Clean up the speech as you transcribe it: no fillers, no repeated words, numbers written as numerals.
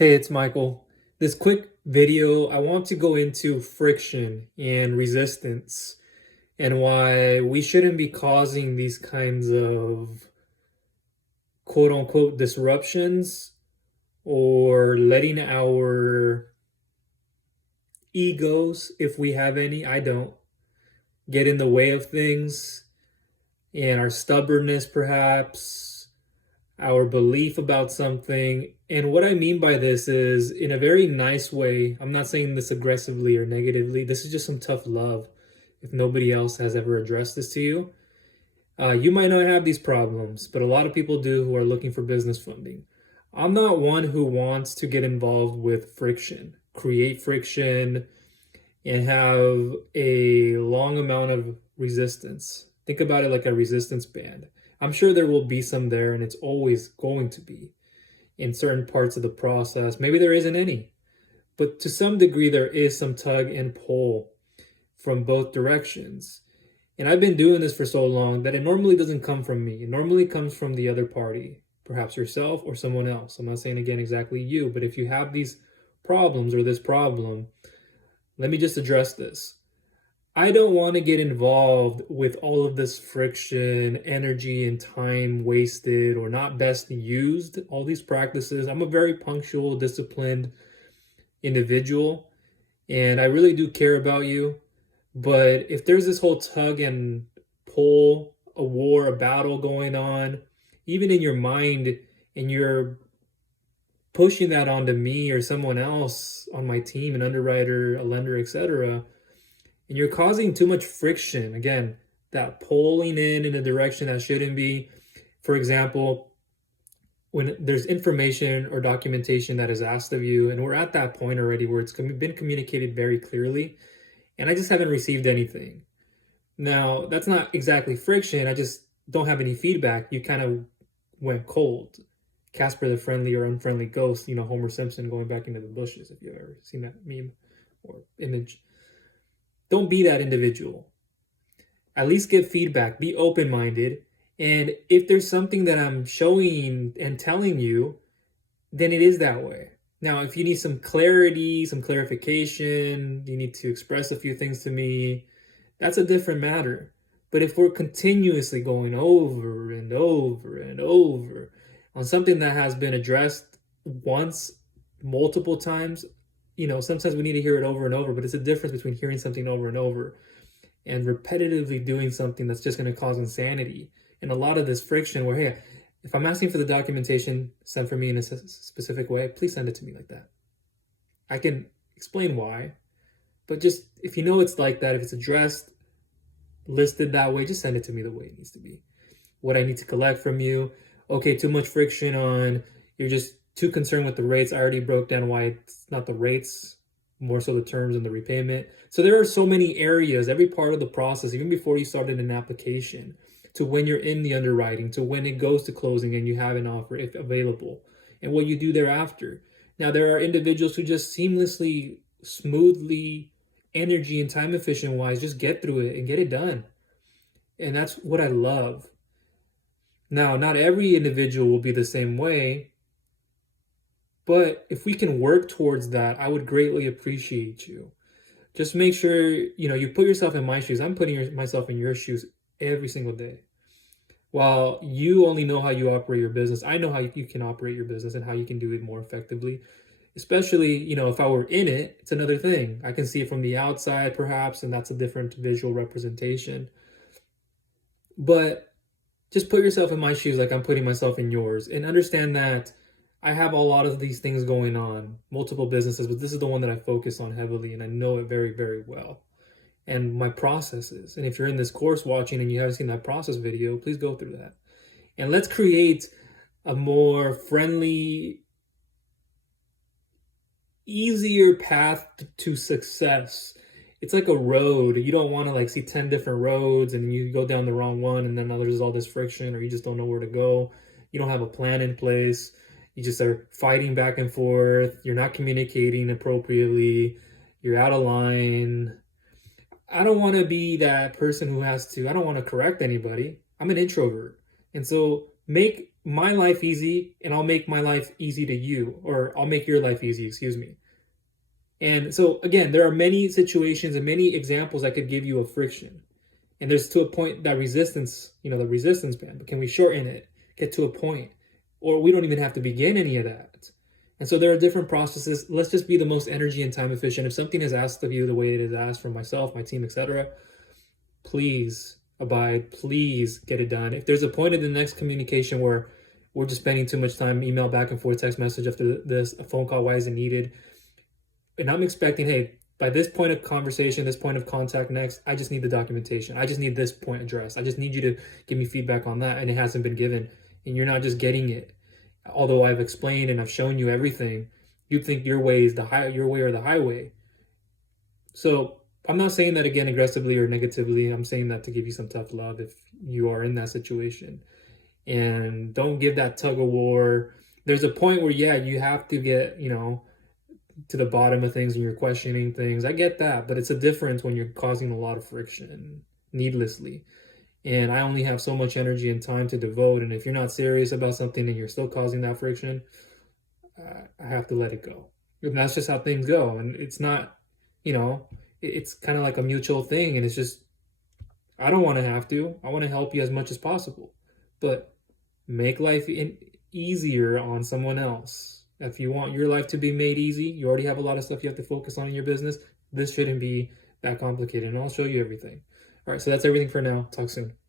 Hey, it's Michael. This quick video, I want to go into friction and resistance and why we shouldn't be causing these kinds of quote unquote disruptions or letting our egos, if we have any, I don't, get in the way of things, and our stubbornness perhaps, our belief about something. And what I mean by this is in a very nice way. I'm not saying this aggressively or negatively. This is just some tough love. If nobody else has ever addressed this to you, you might not have these problems, but a lot of people do who are looking for business funding. I'm not one who wants to get involved with friction, create friction, and have a long amount of resistance. Think about it like a resistance band. I'm sure there will be some there, and it's always going to be in certain parts of the process. Maybe there isn't any, but to some degree, there is some tug and pull from both directions. And I've been doing this for so long that it normally doesn't come from me. It normally comes from the other party, perhaps yourself or someone else. I'm not saying again exactly you, but if you have these problems or this problem, let me just address this. I don't want to get involved with all of this friction, energy, and time wasted or not best used, all these practices. I'm a very punctual, disciplined individual, and I really do care about you. But if there's this whole tug and pull, a war, a battle going on, even in your mind, and you're pushing that onto me or someone else on my team, an underwriter, a lender, etc., and you're causing too much friction, again, that pulling in a direction that shouldn't be. For example, when there's information or documentation that is asked of you, and we're at that point already where it's been communicated very clearly, and I just haven't received anything. Now, that's not exactly friction. I just don't have any feedback. You kind of went cold. Casper the Friendly or Unfriendly Ghost, Homer Simpson going back into the bushes, if you've ever seen that meme or image. Don't be that individual. At least give feedback. Be open-minded. And if there's something that I'm showing and telling you, then it is that way. Now, if you need some clarity, some clarification, you need to express a few things to me, that's a different matter. But if we're continuously going over and over and over on something that has been addressed once, multiple times, sometimes we need to hear it over and over, but it's a difference between hearing something over and over and repetitively doing something that's just going to cause insanity. And a lot of this friction where, hey, if I'm asking for the documentation sent for me in a specific way, please send it to me like that. I can explain why, but just if you know it's like that, if it's addressed, listed that way, just send it to me the way it needs to be. What I need to collect from you. Okay, too much friction on, you're just too concerned with the rates. I already broke down why it's not the rates, more so the terms and the repayment. So there are so many areas, every part of the process, even before you started an application, to when you're in the underwriting, to when it goes to closing and you have an offer if available, and what you do thereafter. Now, there are individuals who just seamlessly, smoothly, energy and time efficient wise, just get through it and get it done. And that's what I love. Now, not every individual will be the same way, but if we can work towards that, I would greatly appreciate you. Just make sure, you put yourself in my shoes. I'm putting myself in your shoes every single day. While you only know how you operate your business, I know how you can operate your business and how you can do it more effectively. Especially, if I were in it, it's another thing. I can see it from the outside, perhaps, and that's a different visual representation. But just put yourself in my shoes like I'm putting myself in yours, and understand that I have a lot of these things going on, multiple businesses, but this is the one that I focus on heavily, and I know it very, very well. And my processes. And if you're in this course watching and you haven't seen that process video, please go through that. And let's create a more friendly, easier path to success. It's like a road. You don't want to see 10 different roads and you go down the wrong one, and then there's all this friction, or you just don't know where to go. You don't have a plan in place. You just are fighting back and forth. You're not communicating appropriately. You're out of line. I don't want to be that person who I don't want to correct anybody. I'm an introvert. And so make my life easy, and I'll make my life easy to you, or I'll make your life easy, excuse me. And so again, there are many situations and many examples I could give you of friction. And there's to a point that resistance, the resistance band, but can we shorten it, get to a point, or we don't even have to begin any of that. And so there are different processes. Let's just be the most energy and time efficient. If something is asked of you the way it is asked from myself, my team, etc., please abide, please get it done. If there's a point in the next communication where we're just spending too much time, email back and forth, text message after this, a phone call, why is it needed? And I'm expecting, hey, by this point of conversation, this point of contact next, I just need the documentation. I just need this point addressed. I just need you to give me feedback on that. And it hasn't been given. And you're not just getting it. Although I've explained and I've shown you everything, you think your way is your way or the highway. So I'm not saying that again aggressively or negatively. I'm saying that to give you some tough love if you are in that situation. And don't give that tug of war. There's a point where, yeah, you have to get, to the bottom of things and you're questioning things. I get that, but it's a difference when you're causing a lot of friction needlessly. And I only have so much energy and time to devote. And if you're not serious about something and you're still causing that friction, I have to let it go. And that's just how things go. And it's not, it's kind of like a mutual thing. And it's just, I don't want to have to. I want to help you as much as possible. But make life easier on someone else. If you want your life to be made easy, you already have a lot of stuff you have to focus on in your business. This shouldn't be that complicated, and I'll show you everything. All right, so that's everything for now. Talk soon.